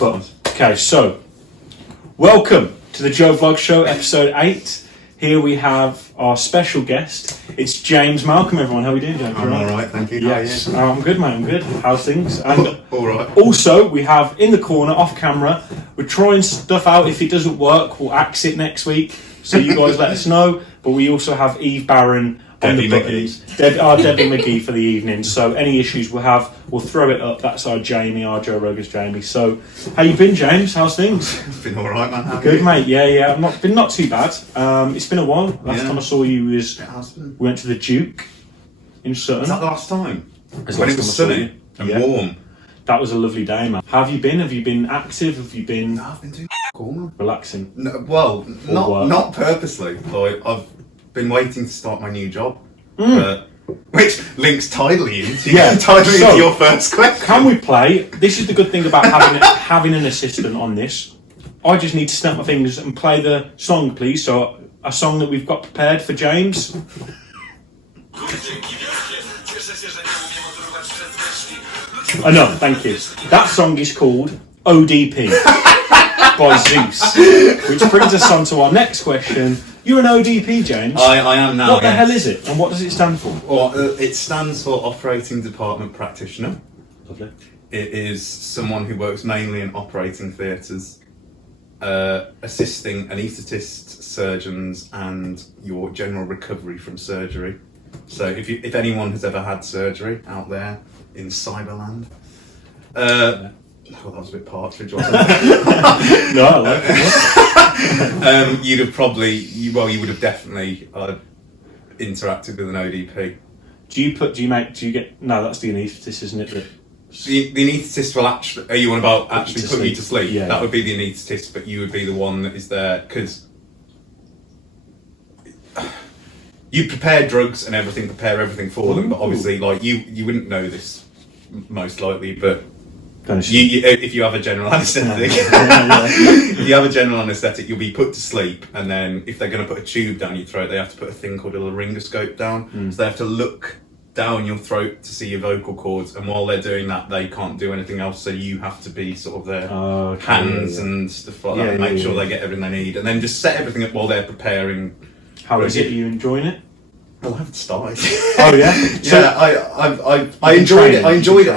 Okay, so welcome to the Joe Vlog Show, episode 8. Here we have our special guest. It's James Malcolm, everyone. How are we doing, James? I'm alright, thank you. Yes, I'm good, mate. I'm good. How's things? And alright. also, we have in the corner, off camera, we're trying stuff out. If it doesn't work, we'll axe it next week. So you guys let us know. But we also have Eve Barron on the buttons. Debbie McGee for the evening. So any issues we'll throw it up. That's our Jamie, our Joe Rogan's Jamie. So how you been, James? How's things? It's been alright, man. How Good, mate. Yeah. Not too bad. It's been a while. Last time I saw you we went to the Duke in Sutton. Was that the last time? When it was sunny and warm. That was a lovely day, man. How have you been? Have you been active? Have you been? No, I've been too cool, man. Relaxing. No, well, not purposely. Like, I've been waiting to start my new job, which links tidily into your first question. Can we play? This is the good thing about having an assistant on this. I just need to snap my fingers and play the song, please. So a song that we've got prepared for James. Oh no, thank you. That song is called ODP by Zeus, which brings us on to our next question. You're an ODP, James. I am now. What the hell is it, and what does it stand for? Well, it stands for Operating Department Practitioner. Lovely. It is someone who works mainly in operating theatres, assisting anaesthetists, surgeons, and your general recovery from surgery. So if anyone has ever had surgery out there in Cyberland, that was a bit partridge, wasn't it? No, I like it. You would have definitely interacted with an ODP. Do you get? No, that's the anaesthetist, isn't it? The anaesthetist will actually. Are you on about actually put you to sleep? Yeah. That would be the anaesthetist, but you would be the one that is there because you prepare drugs and prepare everything for them. But obviously, like you wouldn't know this most likely, but. If you have a general anaesthetic, you have a general anaesthetic, you'll be put to sleep, and then if they're going to put a tube down your throat, they have to put a thing called a laryngoscope down. So they have to look down your throat to see your vocal cords, and while they're doing that, they can't do anything else. So you have to be sort of their hands and stuff like that, and make sure they get everything they need, and then just set everything up while they're preparing. How is it? Are you enjoying it? Well, I haven't started. Oh yeah. I enjoyed it. I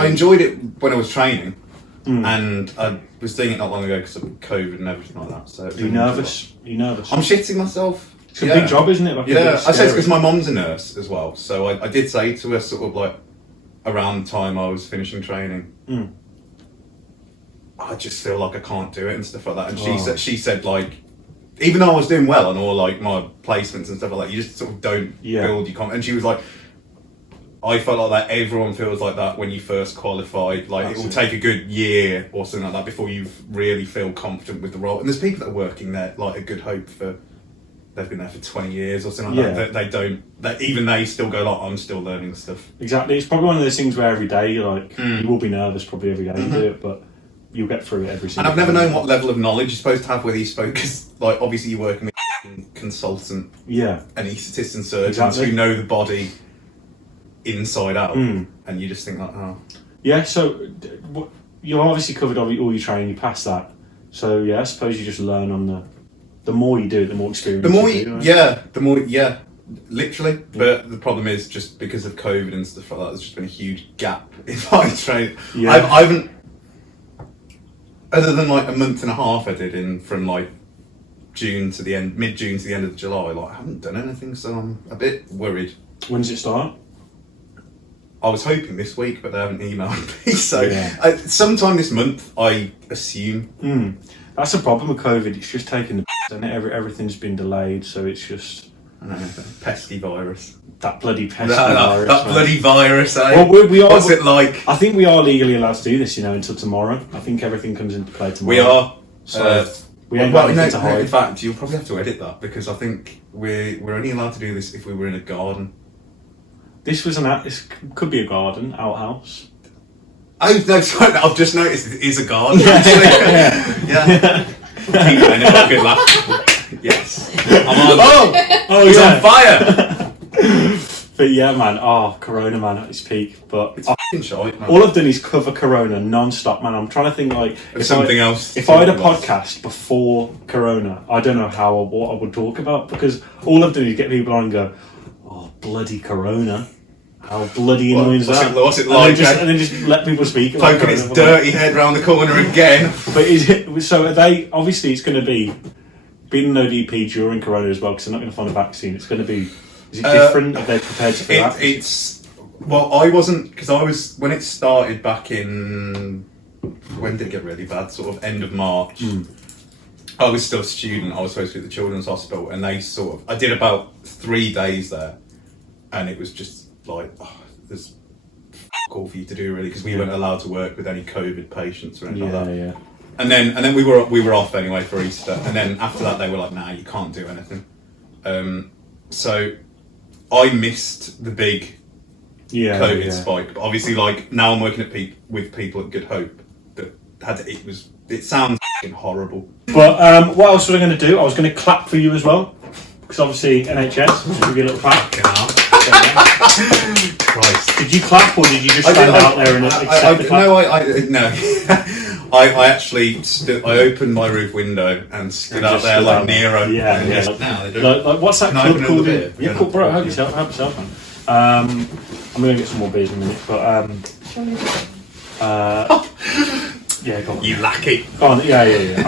enjoyed it when I was training. And I was doing it not long ago because of COVID and everything like that. So Are you nervous? I'm shitting myself. It's a big job, isn't it? I say it's because my mum's a nurse as well. So I did say to her sort of like around the time I was finishing training, I just feel like I can't do it and stuff like that. And she said like, even though I was doing well and all like my placements and stuff like that, you just sort of don't build your confidence. And she was like, I felt like that everyone feels like that when you first qualify. Like it will take a good year or something like that before you really feel confident with the role. And there's people that are working there, like a good hope they've been there for 20 years or something like that. They don't. Even they still go like, I'm still learning stuff. Exactly. It's probably one of those things where every day you're like, you will be nervous probably every day you do it, but you'll get through it every single day. And I've never known what level of knowledge you're supposed to have with these folks. Because like obviously you're working with consultant, anaesthetists and surgeons who know the body inside out, and you just think like, so you obviously covered all your training, you passed that, so I suppose you just learn on the more you do it, the more experience literally. But the problem is just because of COVID and stuff like that, there's just been a huge gap in my training. I haven't, other than like a month and a half I did from like mid June to the end of July, like I haven't done anything, so I'm a bit worried. When does it start? I was hoping this week, but they haven't emailed me. So sometime this month, I assume. That's the problem with COVID. It's just taking the and everything's been delayed. So it's just pesky virus. That bloody pesky virus. That bloody virus. Eh? Well, we are. What's it like? I think we are legally allowed to do this, until tomorrow. I think everything comes into play tomorrow. We are. So we ain't got anything to hide. In fact, you'll probably have to edit that because I think we're only allowed to do this if we were in a garden. This could be a garden, outhouse. Oh no! Sorry, I've just noticed it is a garden. Yeah. Keep going. Good laugh. Yes. I'm on. Oh, he's on fire. But yeah, man. Oh, Corona, man, at its peak. But It's fucking shite, man. all I've done is cover Corona non-stop, man. I'm trying to think like something else. If I had a podcast before Corona, I don't know what I would talk about, because all I've done is get people on and go, "Oh, bloody Corona! How bloody annoying is that?" What's it like? And then just let people speak. About Poking its Corona. dirty head round the corner again. But is it? So are they? Obviously, it's going to be being an ODP during Corona as well, because they're not going to find a vaccine. It's going to be. Is it different? Are they prepared for that? Well, I wasn't, because I was, when it started back in, when did it get really bad? Sort of end of March. I was still a student. I was supposed to be at the Children's Hospital, and I did about 3 days there, and it was just like, there's all for you to do really, because we weren't allowed to work with any COVID patients or anything like that. Yeah. And then we were off anyway for Easter, and then after that they were like, "Nah, you can't do anything." So I missed the big COVID spike, but obviously, like, now I'm working with people at Good Hope that it sounds f***ing horrible. But what else was I going to do? I was going to clap for you as well, because obviously NHS. Just give you a little clap. Christ. Did you clap, or did you just stand out there and accept the clap? No. I actually I opened my roof window and stood out there like Nero. Yeah. Like what's that club called? Yeah, cool, bro. Help yourself, man. I'm gonna get some more beers in a minute, but yeah, go on. You lackey. Go on, yeah.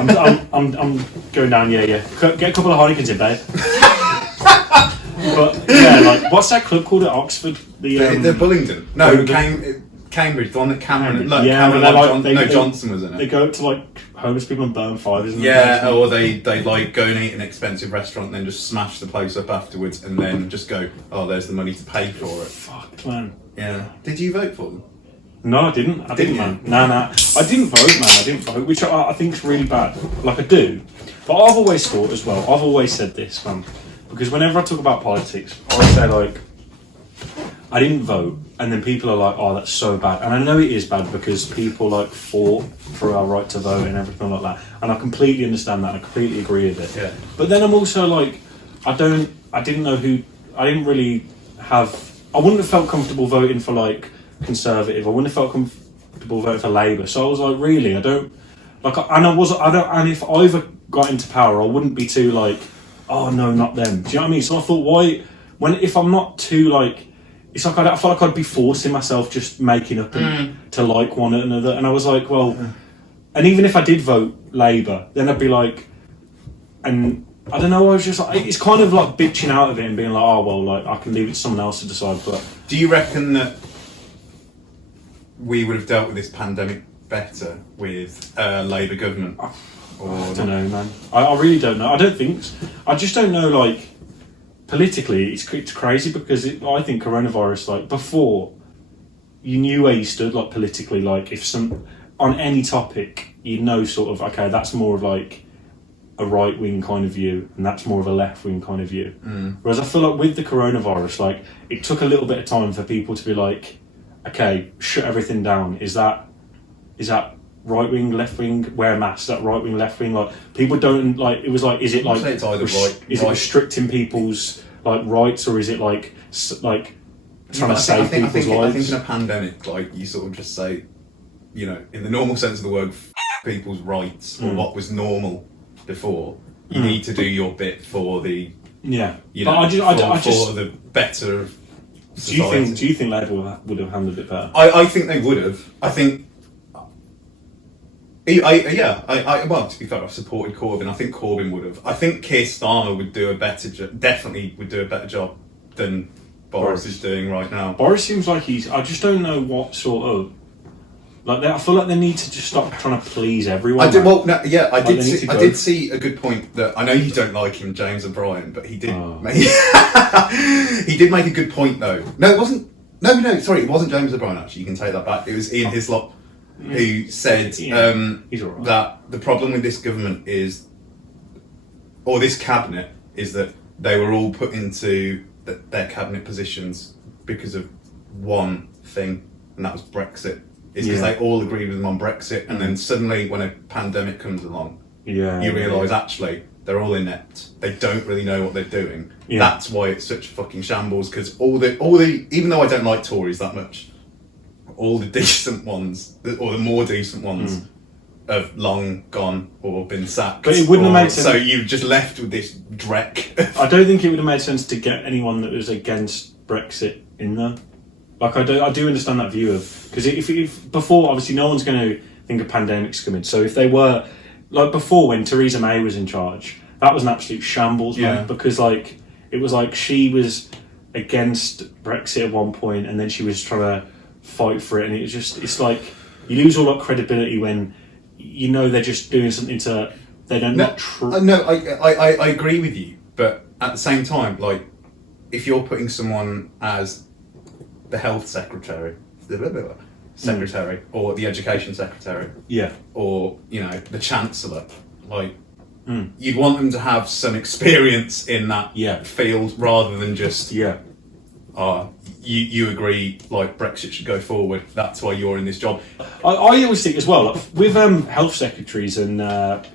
I'm going down. Yeah. Get a couple of Heinekens in, babe. But yeah, like what's that club called at Oxford? The Bullingdon. No, Cambridge, the one that Cameron Johnson was in it. They go up to like homeless people and burn fires. Yeah, or they like go and eat an expensive restaurant and then just smash the place up afterwards and then just go, "Oh, there's the money to pay for it." Fuck, man. Yeah. Did you vote for them? No, I didn't. I didn't, man. Nah. I didn't vote, man. I didn't vote, which I think is really bad. Like, I do. But I've always thought as well, I've always said this, man. Because whenever I talk about politics, I say, like, I didn't vote, and then people are like, "Oh, that's so bad." And I know it is bad because people like fought for our right to vote and everything like that. And I completely understand that. And I completely agree with it. Yeah. But then I'm also like, I didn't know who. I didn't really have. I wouldn't have felt comfortable voting for like Conservative. I wouldn't have felt comfortable voting for Labour. So I was like, really, I don't like. And if I ever got into power, I wouldn't be too like, "Oh no, not them." Do you know what I mean? So I thought, if I'm not too like. It's like I feel like I'd be forcing myself, just making up to like one another. And I was like, well, and even if I did vote Labour, then I'd be like, and I don't know, I was just like, it's kind of like bitching out of it and being like, "Oh, well, like I can leave it to someone else to decide." But do you reckon that we would have dealt with this pandemic better with a Labour government? I don't know, man. I really don't know. I don't think so. I just don't know, like, politically, it's crazy because I think coronavirus, like, before, you knew where you stood, like, politically, like, if on any topic, you know, sort of, okay, that's more of, like, a right-wing kind of view, and that's more of a left-wing kind of view. Whereas I feel like with the coronavirus, like, it took a little bit of time for people to be like, okay, shut everything down. Is that right-wing, left-wing, wear a mask? Is that right-wing, left-wing? Like, people don't, like, it was like, is it like, it's either is it restricting people's, like, rights, or is it like trying to save people's lives? I think in a pandemic, like, you sort of just say, you know, in the normal sense of the word, people's rights, or what was normal before, you need to do your bit for the, yeah. You know, for the better society. Do you think Labour would have handled it better? I think they would have. I think. Well, to be fair, I've supported Corbyn. I think Corbyn would have. I think Keir Starmer would do a better job. Definitely would do a better job than Boris is doing right now. Boris seems like I just don't know what sort of. Like, I feel like they need to just stop trying to please everyone. I did see a good point that I know you don't like him, James O'Brien, but he did. He did make a good point though. No, it wasn't. No, sorry, it wasn't James O'Brien. Actually, you can take that back. It was Ian Hislop who said that the problem with this government is, or this cabinet, is that they were all put into their cabinet positions because of one thing, and that was Brexit. It's because they all agreed with them on Brexit, and then suddenly when a pandemic comes along, you realise actually They're all inept. They don't really know what they're doing. Yeah. That's why it's such a fucking shambles. Because all the even though I don't like Tories that much, all the decent ones or the more decent ones have long gone or been sacked. But it wouldn't have made sense. So you're just left with this dreck. I don't think it would have made sense to get anyone that was against Brexit in there. Like I do understand that view of, because if before, obviously no one's going to think of pandemics coming. So if they were, like before when Theresa May was in charge, that was an absolute shambles, man, because like it was like she was against Brexit at one point and then she was trying to fight for it, and it's like you lose all that credibility when you know they're just doing something they don't No, not true. no, I agree with you, but at the same time, like if you're putting someone as the health secretary or the education secretary, or the chancellor, like you'd want them to have some experience in that field rather than just you agree like Brexit should go forward, that's why you're in this job. I always think as well, like, with health secretaries and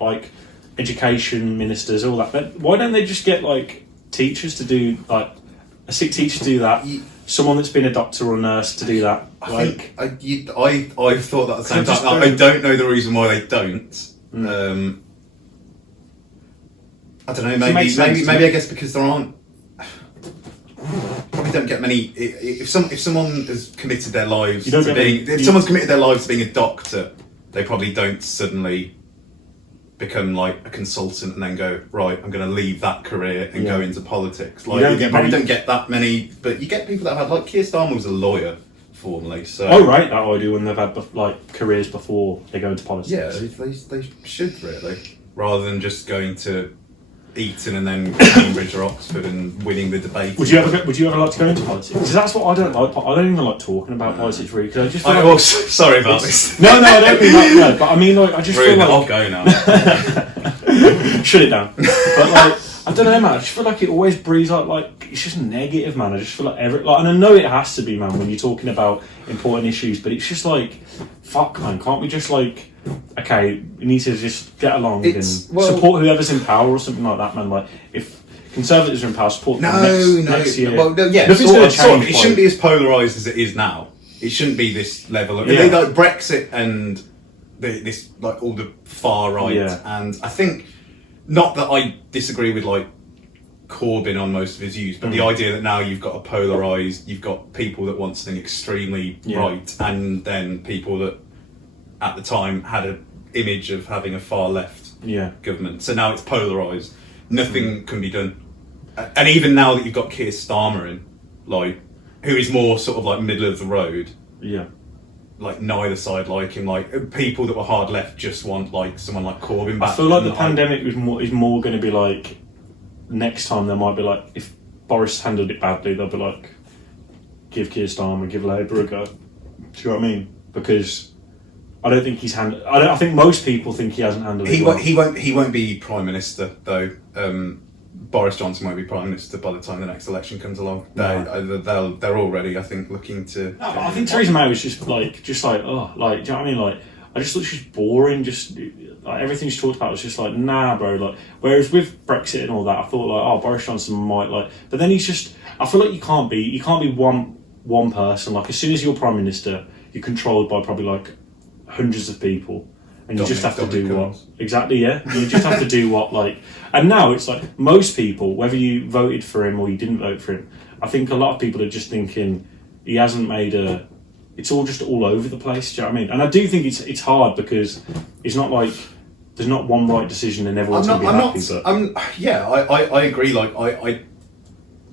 like education ministers, all that, but why don't they just get like teachers to do, like a sick teacher to do that, someone that's been a doctor or a nurse to do that? Like I've thought that at the same time. I don't know the reason why they don't. I don't know. Maybe I guess because there aren't. Probably don't get many. If someone has committed their lives to being, someone's committed their lives to being a doctor, they probably don't suddenly become like a consultant and then go, right, I'm going to leave that career and go into politics. Like you probably don't get that many, but you get people that have, like Keir Starmer was a lawyer formerly. So right, that I do when they've had like careers before they go into politics. Yeah, they should really, rather than just going to Eton and then Cambridge or Oxford and winning the debate. Would you ever like to go into politics? Because that's what I don't like. I don't even like talking about politics really. Because I just feel sorry about this. No, I don't mean that. No, but I mean like I just feel like I'll go now. Shut it down. But like I don't know, man. I just feel like it always breathes like it's just negative, man. I just feel like and I know it has to be, man, when you're talking about important issues. But it's just like, fuck, man. Can't we just like? Okay, we need to just get along and support whoever's in power or something like that, man. Like, if Conservatives are in power, support them next year. Well, nothing's going to change. It shouldn't be as polarised as it is now. It shouldn't be this level of like Brexit and this like all the far right. And I think not that I disagree with like Corbyn on most of his views, but the idea that now you've got a polarised, you've got people that want something extremely right, and then people that at the time had an image of having a far left government. So now it's polarised. Nothing can be done. And even now that you've got Keir Starmer in, like, who is more sort of like middle of the road. Yeah. Like neither side like him. Like people that were hard left just want like someone like Corbyn back. I feel like the pandemic is more going to be like next time. There might be like if Boris handled it badly, they'll be like give Keir Starmer, give Labour a go. Do you know what I mean? Because I don't think he's handled. I think most people think he hasn't handled it well. He won't be Prime Minister though. Boris Johnson won't be Prime Minister by the time the next election comes along. They're already, I think, looking to. No, I think Theresa May was just like do you know what I mean? Like I just thought she was boring. Just like everything she talked about was just like nah, bro. Like whereas with Brexit and all that, I thought like Boris Johnson might like, but then he's just. I feel like you can't be one person. Like as soon as you're Prime Minister, you're controlled by probably like hundreds of people, and you just have to do what exactly. Yeah, you just have to do what like. And now it's like most people, whether you voted for him or you didn't vote for him, I think a lot of people are just thinking he hasn't made a. It's all just all over the place. Do you know what I mean? And I do think it's hard because it's not like there's not one right decision and everyone's going to be happy. I agree. Like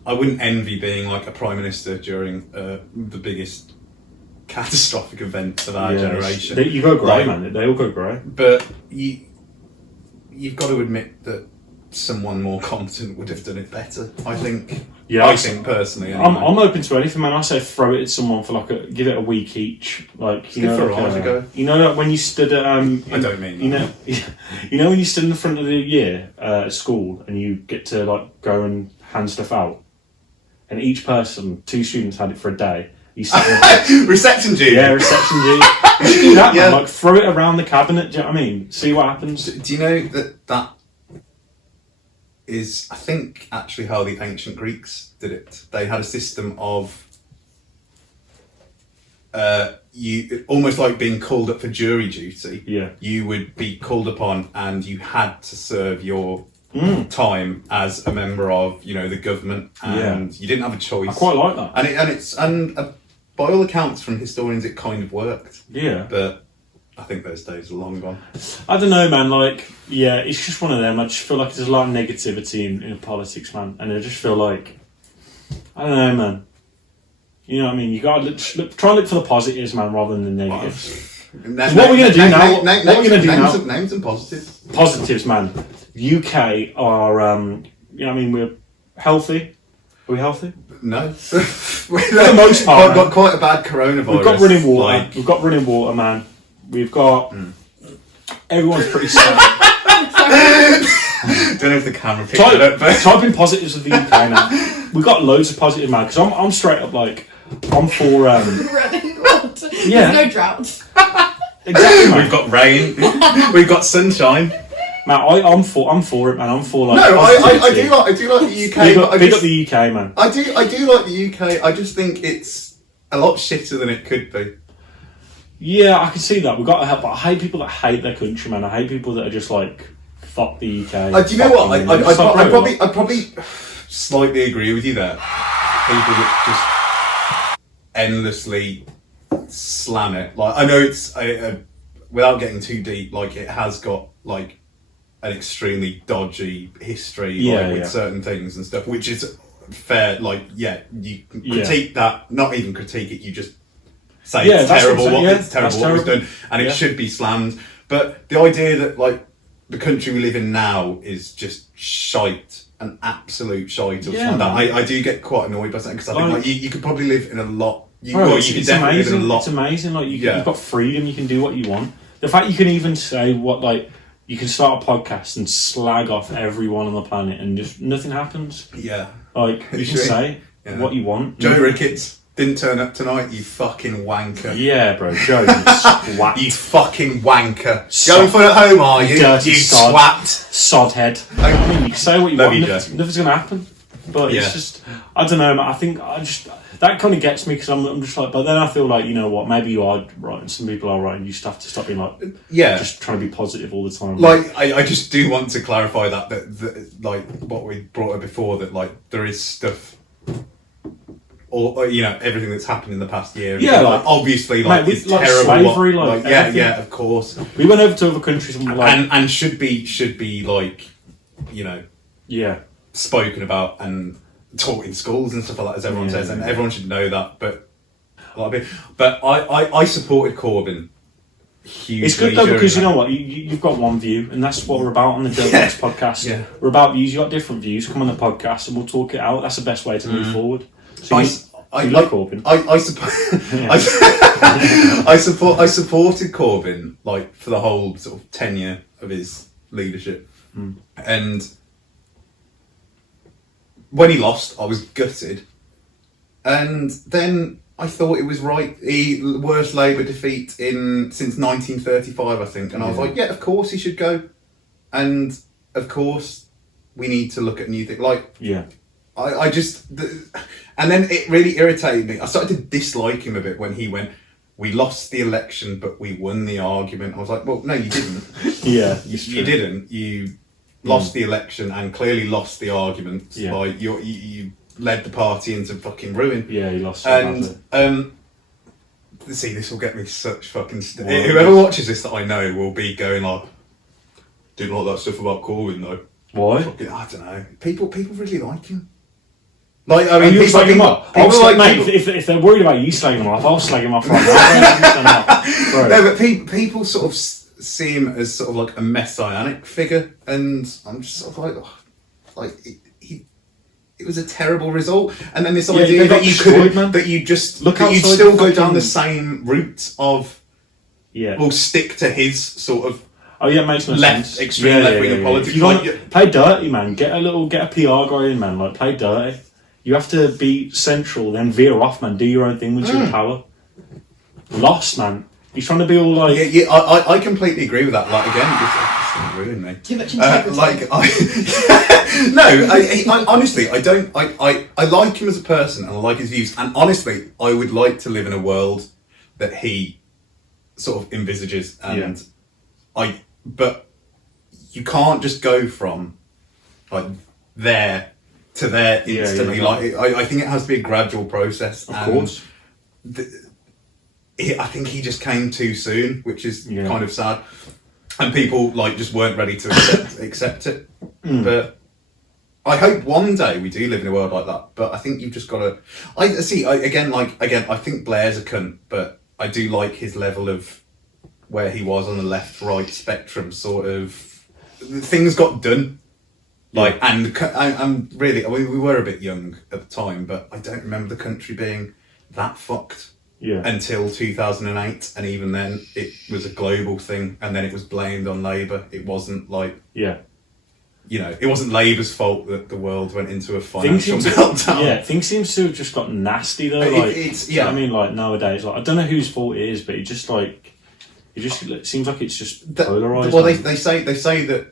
I wouldn't envy being like a Prime Minister during the biggest catastrophic events of our generation. You go grey, man. They all go grey. But you've got to admit that someone more competent would have done it better. I think. Yeah, I think personally. Anyway. I'm open to anything, man. I say throw it at someone for like give it a week each. Like you know, like when you stood at I don't mean you know, you know when you stood in the front of the year at school and you get to like go and hand stuff out, and each person, 2 students had it for a day. Reception duty. Yeah, reception duty. You should do that, man. Like throw it around the cabinet. Do you know what I mean? See what happens. Do you know that is, I think, actually how the ancient Greeks did it. They had a system of you almost like being called up for jury duty. Yeah. You would be called upon, and you had to serve your time as a member of, the government, and you didn't have a choice. I quite like that. And by all accounts from historians, it kind of worked. Yeah. But I think those days are long gone. I don't know, man. Like, yeah, it's just one of them. I just feel like there's a lot of negativity in politics, man, and I just feel like, I don't know, man. You know what I mean? You gotta try and look for the positives, man, rather than the negatives. What are we gonna do now? What are we gonna do now? Name some positives. Positives, man. UK are, you know what I mean? We're healthy. Are we healthy? No. For the most part, I've got quite a bad coronavirus. We've got running water. We've got running water, man. We've got. Everyone's pretty sad. Don't know if the camera picked it up. Type in positives of the UK now. We've got loads of positive, man. Because I'm straight up like, I'm for. Running water. Yeah. There's no drought. Exactly, man. We've got rain. We've got sunshine. Man, I'm for it, man. I'm for like. No, I do like the UK. Big up the UK, man. I do like the UK. I just think it's a lot shitter than it could be. Yeah, I can see that. We've got to help, but I hate people that hate their country, man. I hate people that are just like, fuck the UK. Do you know what? I probably slightly agree with you there. People that just endlessly slam it. Like, I know it's without getting too deep. Like, it has got like an extremely dodgy history, with certain things and stuff, which is fair. Like, you critique that. Not even critique it. You just say it's terrible. It's terrible what was done, and it should be slammed. But the idea that like the country we live in now is just shite, an absolute shite, or something like that. I do get quite annoyed by that, because I think like you could probably live in a lot. You could definitely live in a lot. It's amazing. Like you've got freedom. You can do what you want. The fact you can even say what like. You can start a podcast and slag off everyone on the planet, and just nothing happens. Yeah, like you can say what you want. Joe Ricketts didn't turn up tonight. You fucking wanker. Yeah, bro, Joe, you swat. You fucking wanker. Going for it at home, are you? Dirty you sod. swat. Sodhead. I mean, you can say what you want. Nothing's gonna happen. But Yeah. it's just, I don't know, man. I think that kind of gets me, because I'm just like, but then I feel like, you know what, maybe you are right and some people are right, and you just have to stop being like, just trying to be positive all the time. Like, I just do want to clarify that like what we brought up before, that like there is stuff, or you know, everything that's happened in the past year. Yeah, like obviously, like mate, it's like terrible. slavery, like yeah, of course. We went over to other countries and were like, and should be like, you know, spoken about and taught in schools and stuff like that, as everyone says, and everyone should know that. But I supported Corbyn hugely. It's good though, because you know what, you've got one view, and that's what we're about on the Dirt Box podcast. Yeah. We're about views. You got different views. Come on the podcast and we'll talk it out. That's the best way to move forward. So I like Corbyn. I supported Corbyn like for the whole sort of tenure of his leadership, and when he lost, I was gutted, and then I thought it was right. The worst Labour defeat since 1935, I think, and I was like, yeah, of course he should go, and of course we need to look at new things. Like, I just, and then it really irritated me. I started to dislike him a bit when he went, "We lost the election, but we won the argument." I was like, well, no, you didn't. You didn't. You lost the election and clearly lost the argument. Like you led the party into fucking ruin. Yeah, you lost. And see, this will get me such fucking. Whoever watches this that I know will be going like, "Didn't like that stuff about Corbyn though." Why? Fucking, I don't know. People really like him. Like, I mean, you slag him off. If they're worried about you slagging him off, I'll slag him off right now. No, but people sort of see him as sort of like a messianic figure, and I'm just sort of like it was a terrible result. And then this idea that you'd still go down the same route of, we'll stick to his sort of. Oh yeah, it makes no sense. Extreme left-wing politics. If you want, play dirty, man. Get a PR guy in, man. Like, play dirty. You have to be central, then veer off, man. Do your own thing with your power. Lost, man. He's trying to be all like. I completely agree with that. Like again, it's ruined me. Too much integrity. I honestly, I don't. I like him as a person and I like his views. And honestly, I would like to live in a world that he sort of envisages. And but you can't just go from like there to there instantly. Like I think it has to be a gradual process. Of course. I think he just came too soon, which is kind of sad, and people like just weren't ready to accept it. But I hope one day we do live in a world like that. But I think you've just got to. I think Blair's a cunt, but I do like his level of where he was on the left-right spectrum. Sort of things got done. Like, and I'm really. I mean, we were a bit young at the time, but I don't remember the country being that fucked. Until 2008, and even then it was a global thing, and then it was blamed on Labour. It wasn't like it wasn't Labour's fault that the world went into a financial meltdown. Things seem to have just got nasty though. I mean, like nowadays, like I don't know whose fault it is, but it just seems like it's just polarised. Well, they say that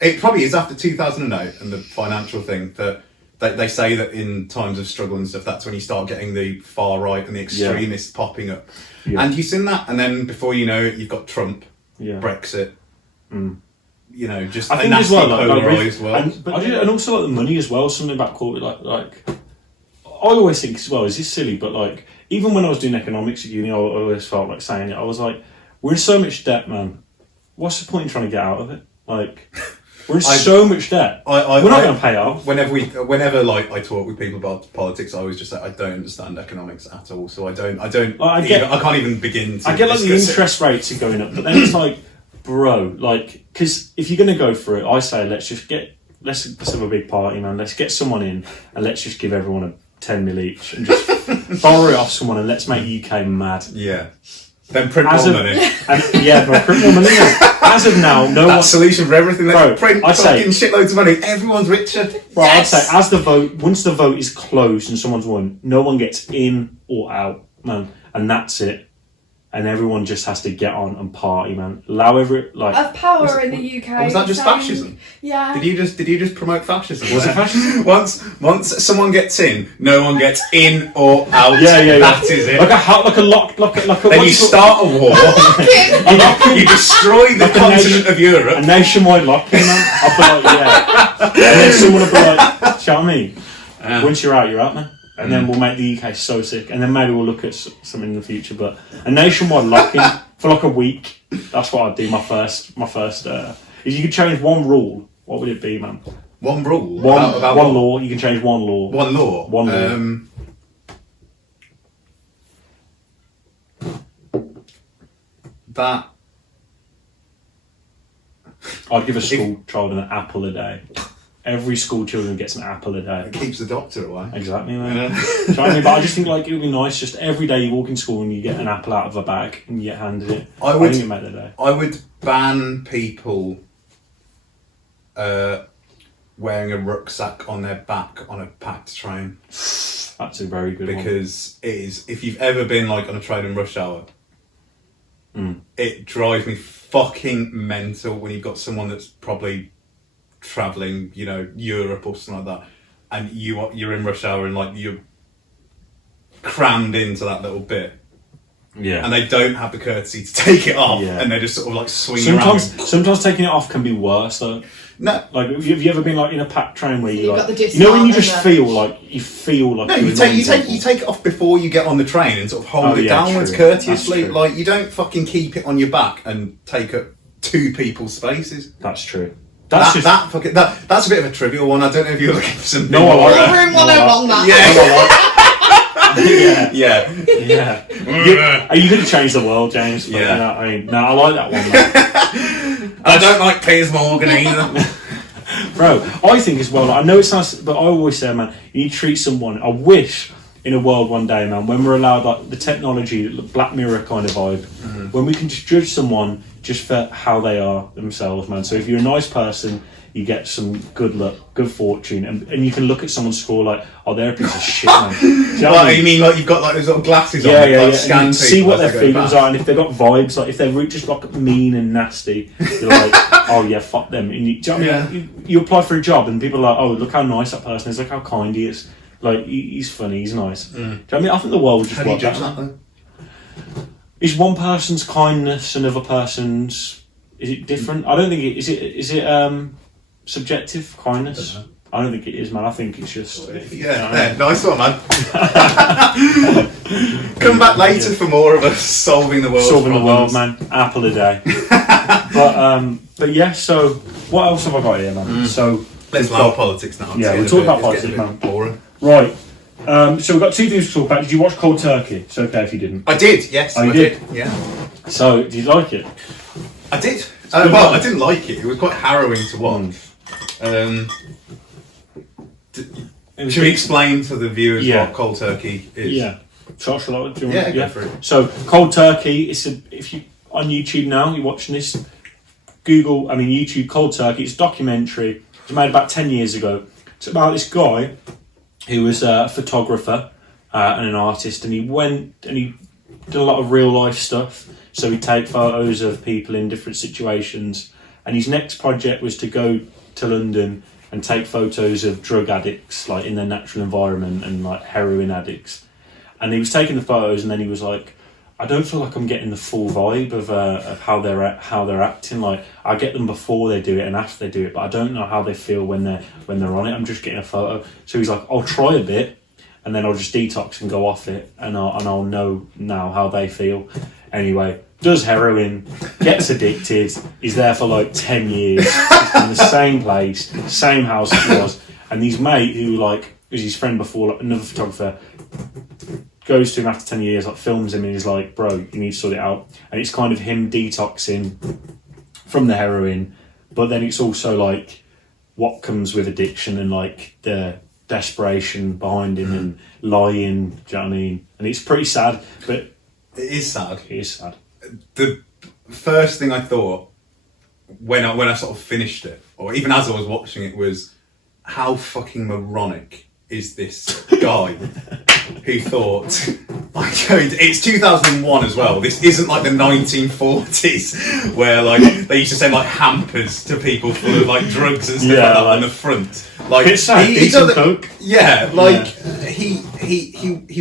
it probably is after 2008 and the financial thing that. They say that in times of struggle and stuff, that's when you start getting the far right and the extremists popping up. And you've seen that, and then before you know it, you've got Trump, Brexit. Just I a think nasty as well, polarised world. And also like the money as well. Something about corporate, like I always think as well. Is this silly? But like even when I was doing economics at uni, I always felt like saying it. I was like, we're in so much debt, man. What's the point in trying to get out of it? Like. We're in so much debt. We're not going to pay off. Whenever like I talk with people about politics, I always just say I don't understand economics at all. So I can't even begin to. I get like the interest rates are going up, but then it's like, bro, like, because if you're going to go for it, I say let's have a big party, man. Let's get someone in and let's just give everyone a 10 mil each and just borrow it off someone and let's make UK mad. Yeah. Then print more money. Print more money. As of now, That's solution for everything. Print fucking shitloads of money. Everyone's richer. Bro, I'd say once the vote is closed and someone's won, no one gets in or out, man, and that's it. And everyone just has to get on and party, man. Allow of power in the UK. Was that just fascism? Yeah. Did you just promote fascism? Was it fascism? Once someone gets in, no one gets in or out. That is it. Then you start a war. you destroy the continent of Europe. A nationwide lock-in, man. I'll be like, and then someone will be like, do you know what I mean? Once you're out, man. And then we'll make the UK so sick, and then maybe we'll look at something in the future. But a nationwide lock-in for like a week, that's what I'd do. My first. If you could change one rule, what would it be, man? One rule? One law. You can change one law. One law? One law. That... I'd give a school child an apple a day. Every school children gets an apple a day. It keeps the doctor away. Exactly, man. You know what I mean? But I just think like it would be nice just every day you walk in school and you get an apple out of a bag and you get handed it. I think it'd make the day. I would ban people wearing a rucksack on their back on a packed train. That's a very good one. Because it is, if you've ever been like on a train in rush hour, it drives me fucking mental when you've got someone that's probably travelling, Europe or something like that, and you're in rush hour and like you're crammed into that little bit, and they don't have the courtesy to take it off, and they're just sort of like swinging around. Sometimes taking it off can be worse though. No, like have you ever been like in a packed train where you like, when you just feel like no, you take it off before you get on the train and sort of hold it downwards courteously. Like you don't fucking keep it on your back and take up two people's spaces. That's true. That's a bit of a trivial one. I don't know if you're looking for some. No, I like that. Room 101 that. Yeah. Are you going to change the world, James? Yeah. I like that one. I don't like Piers Morgan either. Bro, I think as well, I know it sounds, but I always say, man, you need to treat someone. I wish in a world one day, man, when we're allowed like the technology, the Black Mirror kind of vibe, when we can just judge someone just for how they are themselves, man. So if you're a nice person, you get some good luck, good fortune, and you can look at someone's score like, oh, they're a piece of shit, man. Do you know what I mean? You mean like you've got like those little glasses on, Yeah, like scan and you see people what as their they go feelings past? are, and if they've got vibes, like if they're just like mean and nasty, you're like, oh yeah, fuck them. And you, do you know what I mean? You apply for a job, and people are like, oh, look how nice that person is, look how kind he is. Like he's funny, he's nice. Do you know what I mean? I think the world would just How do you work judge that. that then? Is one person's kindness another person's? Is it different? I don't think it is. Is it subjective kindness? I don't think it is, man. I think it's just. Yeah, nice one, man. Come back later for more of us solving the world. Solving the world, man. Apple a day. but yeah. So what else have I got here, man? So let's allow politics now. Yeah, we'll talk about politics, man. Boring. Right. So we've got two things to talk about. Did you watch Cold Turkey? It's okay if you didn't. I did. Yes, Oh, you I did? Yeah, So did you like it? I did. good Well, one. I didn't like it. It was quite harrowing to watch. It was Should we big- explain to the viewers Yeah. what cold turkey is? Yeah. Shall I? Do you Yeah, want, go for it. So Cold Turkey. If you on YouTube now, you're watching this. YouTube Cold Turkey. It's a documentary. It was made about 10 years ago. It's about this guy who was a photographer and an artist, and he went and he did a lot of real life stuff. So he'd take photos of people in different situations, and his next project was to go to London and take photos of drug addicts, like in their natural environment, and like heroin addicts. And he was taking the photos, and then he was like, I don't feel like I'm getting the full vibe of how they're acting. Like I get them before they do it and after they do it, but I don't know how they feel when they're on it. I'm just getting a photo. So he's like, I'll try a bit, and then I'll just detox and go off it, and I'll know now how they feel. Anyway, does heroin, gets addicted. He's there for like 10 years. He's in the same place, same house he was, and his mate who like was his friend before, like another photographer, goes to him after 10 years, like films him, and he's like, bro, you need to sort it out. And it's kind of him detoxing from the heroin, but then it's also like what comes with addiction and like the desperation behind him and lying, do you know what I mean? And it's pretty sad, but It is sad. it is sad. The first thing I thought when I sort of finished it, or even as I was watching it, was how fucking moronic is this guy who thought, it's 2001 as well. This isn't like the 1940s where like they used to send like hampers to people full of like drugs and stuff like that on the front. Like It's sad, he decent does it- coke. Yeah, like he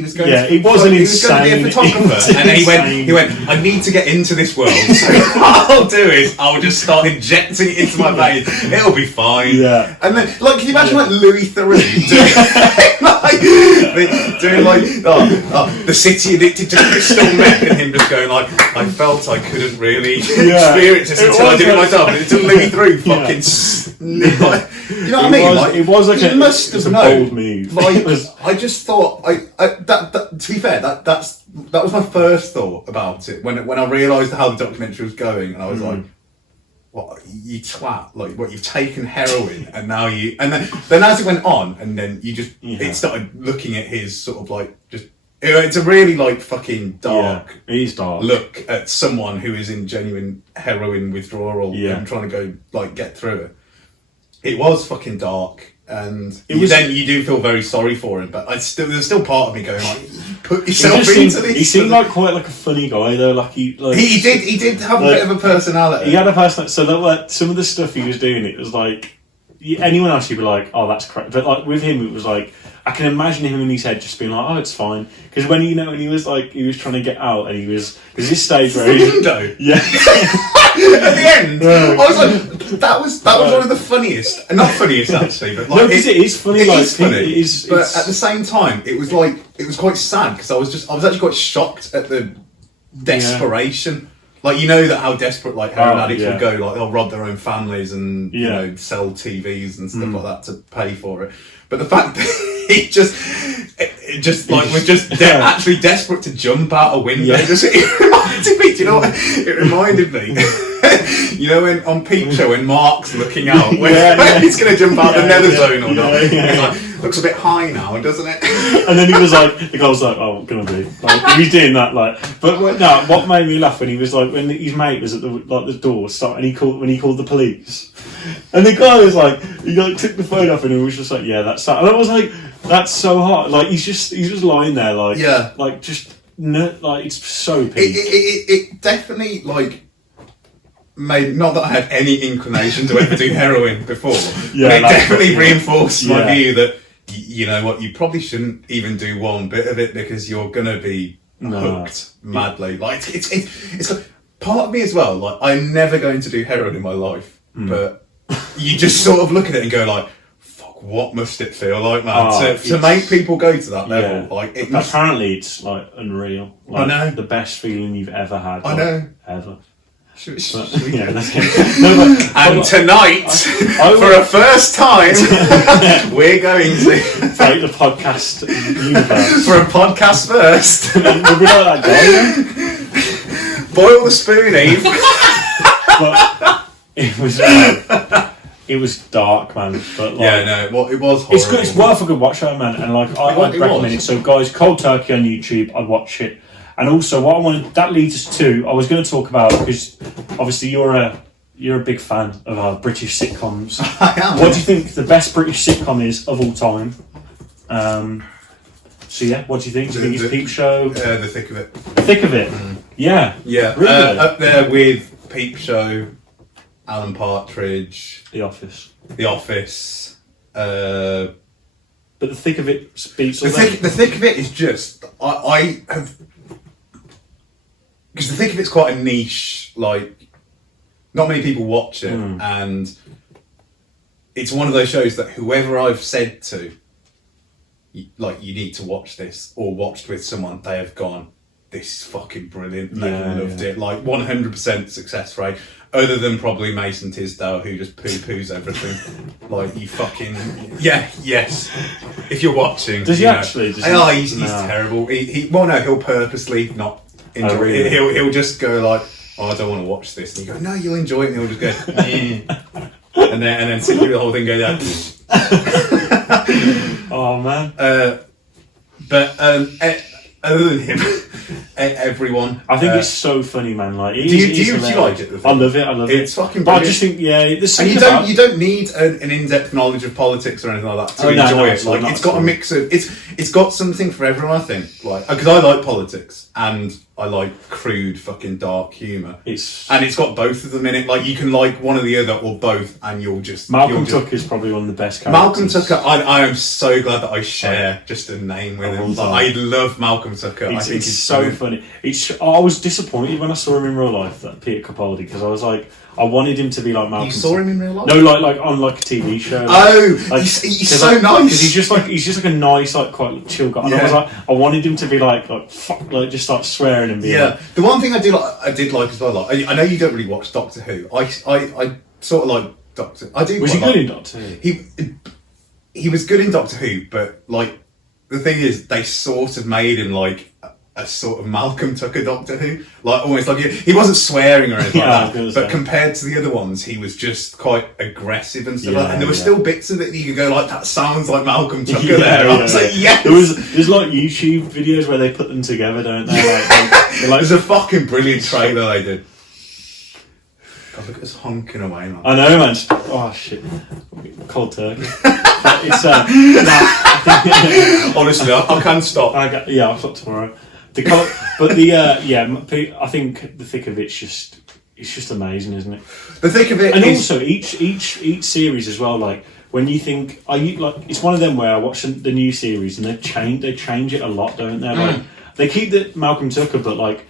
was going. Yeah, to, he wasn't he was going to be a insane. photographer, and then he went. I need to get into this world. So what I'll do is I'll just start injecting it into my veins. It'll be fine. Yeah. And then, like, can you imagine like Louis Theroux doing the city addicted to crystal meth, and him just going like, I felt I couldn't really experience this until I did it myself. And it's Louis Theroux fucking. Like, you know what I mean? It was like he a must it's have a known. bold move. Like, It was- I just thought that to be fair, that was my first thought about it when I realised how the documentary was going, and I was like, what, you twat, like what, you've taken heroin and now you, and then as it went on, and then you just it started looking at his sort of like just, it's a really like fucking dark it is dark. look at someone who is in genuine heroin withdrawal and trying to go like get through it. It was fucking dark, and then you do feel very sorry for him. But there's still part of me going like, put yourself into this. He seemed like quite like a funny guy though. Like he did have a bit of a personality. He had a personality. So that like some of the stuff he was doing, it was like anyone else you'd be like, oh, that's correct. But like with him, it was like I can imagine him in his head just being like, oh, it's fine. Because when he was like he was trying to get out, and there's this stage where the window. Yeah. At the end, I was like, that was one of the funniest, not funniest actually, but like no, because it is funny. It like, is funny, but it's, at the same time, it was quite sad because I was actually quite shocked at the desperation. Like, you know that how desperate like heroin addicts would go, like they'll rob their own families and you know sell TVs and stuff like that to pay for it. But the fact that he was actually desperate to jump out a window. It reminded me. Do you know what? It reminded me. You know, on Peep Show when Mark's looking out when he's going to jump out the nether zone or not. He's like, Looks a bit high now, doesn't it? And then he was like, the guy was like, "Oh, what can I do?" Like, he was doing that, like. But what made me laugh when he was like, when his mate was at the door, and he called the police, and the guy was like, he like took the phone up and he was just like, "Yeah, that's that." And I was like, "That's so hard." Like he's just lying there, like, yeah, like just like it's so peak. It definitely like. Made not that I had any inclination to ever do heroin before, but it definitely reinforced my view that you know what, you probably shouldn't even do one bit of it because you're gonna be hooked madly. Like it's like, part of me as well. Like I'm never going to do heroin in my life, but you just sort of look at it and go like, "Fuck, what must it feel like, man?" To make people go to that level, like apparently it's like unreal. Like, I know, the best feeling you've ever had. I know, ever. And tonight, for a first time, we're going to break the podcast universe for a podcast first. We'll be like that guy. Boil the spoon, Eve. But it was dark, man. But like, it was horrible. It's good. It's worth a good watch, though, man. And like I'd recommend it. So, guys, Cold Turkey on YouTube. I'd watch it. And also, what I wanted that leads us to, I was going to talk about, because obviously you're a big fan of our British sitcoms. I am. What do you think the best British sitcom is of all time? So yeah, what do you think? Do you think it's Peep Show? The Thick of It. Thick of It. Yeah. Yeah. Really? Up there with Peep Show, Alan Partridge, The Office. The Office. But The Thick of It beats all the Thick of It is just I have. Because The Thick of It's quite a niche, like, not many people watch it, and it's one of those shows that whoever I've said to, you need to watch this, or watched with someone, they have gone, "This is fucking brilliant," and they loved it, like 100% success rate, other than probably Mason Tisdale, who just poo-poos everything. Like, you fucking, yes. If you're watching. Does he actually? He's terrible. He'll purposely not enjoy it. He'll just go like, "Oh, I don't want to watch this," and you go, "No, you'll enjoy it," and he'll just go, and then sit through the whole thing, go down. Oh man. But other than him, everyone. I think it's so funny, man. Like, do you like it? I love it. It's fucking brilliant. But I just think, and you don't need an in-depth knowledge of politics or anything like that to enjoy it. Like, it's got a mix of it's got something for everyone. I think, like, because I like politics and I like crude fucking dark humour. And it's got both of them in it. Like, you can like one or the other or both, and you'll just. Malcolm Tucker is probably one of the best characters. Malcolm Tucker, I am so glad that I share just a name with him. Like, I love Malcolm Tucker. I think it's so funny. I was disappointed when I saw him in real life, that Peter Capaldi, because I was like, I wanted him to be like Malcolm. You saw him in real life? No, like on like a TV show. He's so nice. Because he's just like a nice, like, quite chill guy. And I was like, I wanted him to be like fuck, like, just start swearing and be like. The one thing I did like as well. Like, I know you don't really watch Doctor Who. I sort of like Doctor. I do. Was he good in Doctor Who? He was good in Doctor Who, but like the thing is, they sort of made him like a sort of Malcolm Tucker Doctor Who, like almost like he wasn't swearing or anything like that. But compared to the other ones, he was just quite aggressive and stuff like that. And there were still bits of it that you could go like, that sounds like Malcolm Tucker there. I was like, yes. There's like YouTube videos where they put them together, don't they? There's a fucking brilliant trailer they did. God, look at us honking away, man. I know, man. Oh shit, Cold Turkey. It's honestly, I can't stop. I'll stop tomorrow. I think The Thick of It's just amazing, isn't it? The Thick of It, and also each series as well. Like, when you think, it's one of them where I watch the new series and they change it a lot, don't they? Like, they keep the Malcolm Tucker, but like,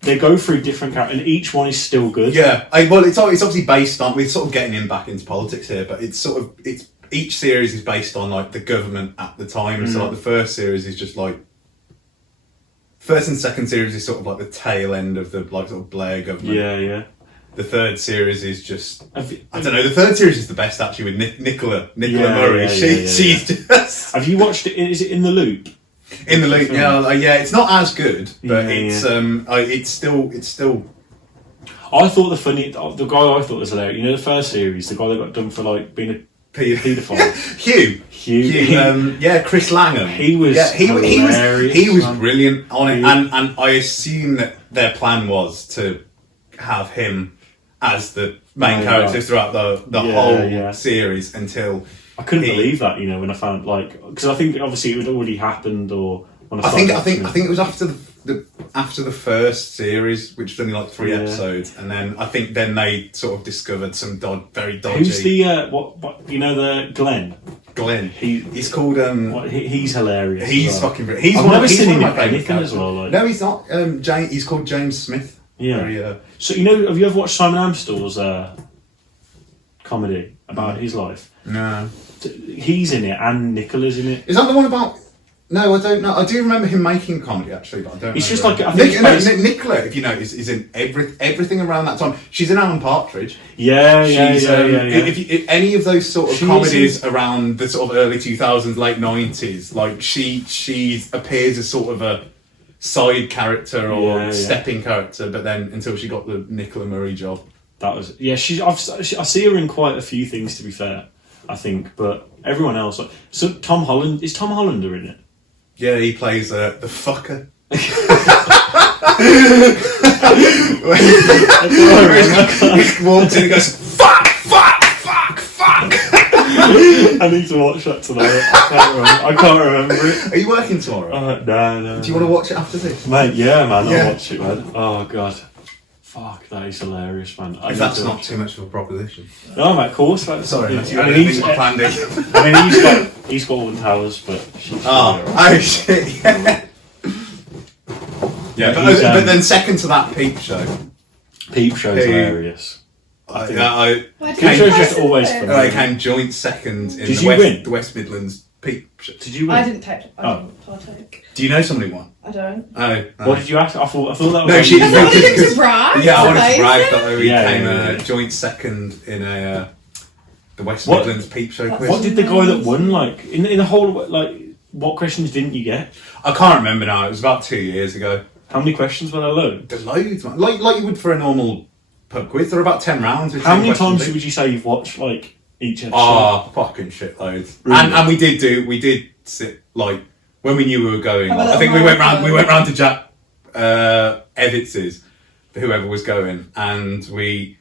they go through different characters, and each one is still good. Yeah, it's obviously based on, we're sort of getting him back into politics here, but it's each series is based on like the government at the time. So like the first series is just like. First and second series is sort of like the tail end of the like sort of Blair government. Yeah. The third series is just I don't know. The third series is the best actually with Nicola Murray. She's just. Have you watched it? Is it In the Loop? In the Loop, yeah. It's not as good, but it's still. I thought the guy I thought was hilarious. You know, the first series, the guy that got done for like being a Paedophile. Hugh. Yeah, Chris Langham. He was he was man. brilliant on it, and I assume that their plan was to have him as the main character throughout the whole series until I couldn't believe that, when I found because I think obviously it had already happened, or when I think it was after the first series, which was only like 3 episodes, and then I think they sort of discovered some very dodgy. Who's the the Glenn? He's called he's hilarious. He's fucking brilliant. I've never seen him my in favourite anything characters. as well. No, he's not. He's called James Smith. Yeah. So have you ever watched Simon Amstell's comedy about his life? No. He's in it, and Nicola's in it. Is that the one about? No, I don't know. I do remember him making comedy actually, but I don't. It's just know. I think Nicola, if you notice, is in everything around that time. She's in Alan Partridge. Yeah. If any of those sort of comedies around the sort of early 2000s, late 90s, like she appears as sort of a side character or stepping character, but then until she got the Nicola Murray job. That was I see her in quite a few things, to be fair, I think, but everyone else so Tom Hollander in it? Yeah, he plays the fucker. He walks in and goes, fuck. I need to watch that tonight. I can't remember it. Are you working tomorrow? No. Do you want to watch it after this? Mate, yeah, man, I'll watch it, man. Oh, God. Fuck, that is hilarious, man. If that's not too much of a proposition. No, mate, of course. Mate. Sorry, yeah. he's planned it. He's got Alton Towers, but she's shit, yeah. Yeah, but then second to that, Peep Show. Peep Show's hilarious. Peep Show's just always funny. I came joint second in the West Midlands Peep Show. Did you win? I didn't partake. Do you know somebody won? I don't. Oh. What did you ask? I thought that was... No, she... I wanted him to brag. Yeah, I wanted to brag that we came a joint second in the West Midlands Peep Show quiz. What did the guy that won, in the whole... what questions didn't you get? I can't remember now. It was about 2 years ago. How many questions were there? Loads? There's loads, man. Like you would for a normal pub quiz. There are about 10 rounds. How many times would you say you've watched, each episode? Oh, fucking shitloads. Really? And we did sit, when we knew we were going, I think we went round to Jack Evitz's, whoever was going, and we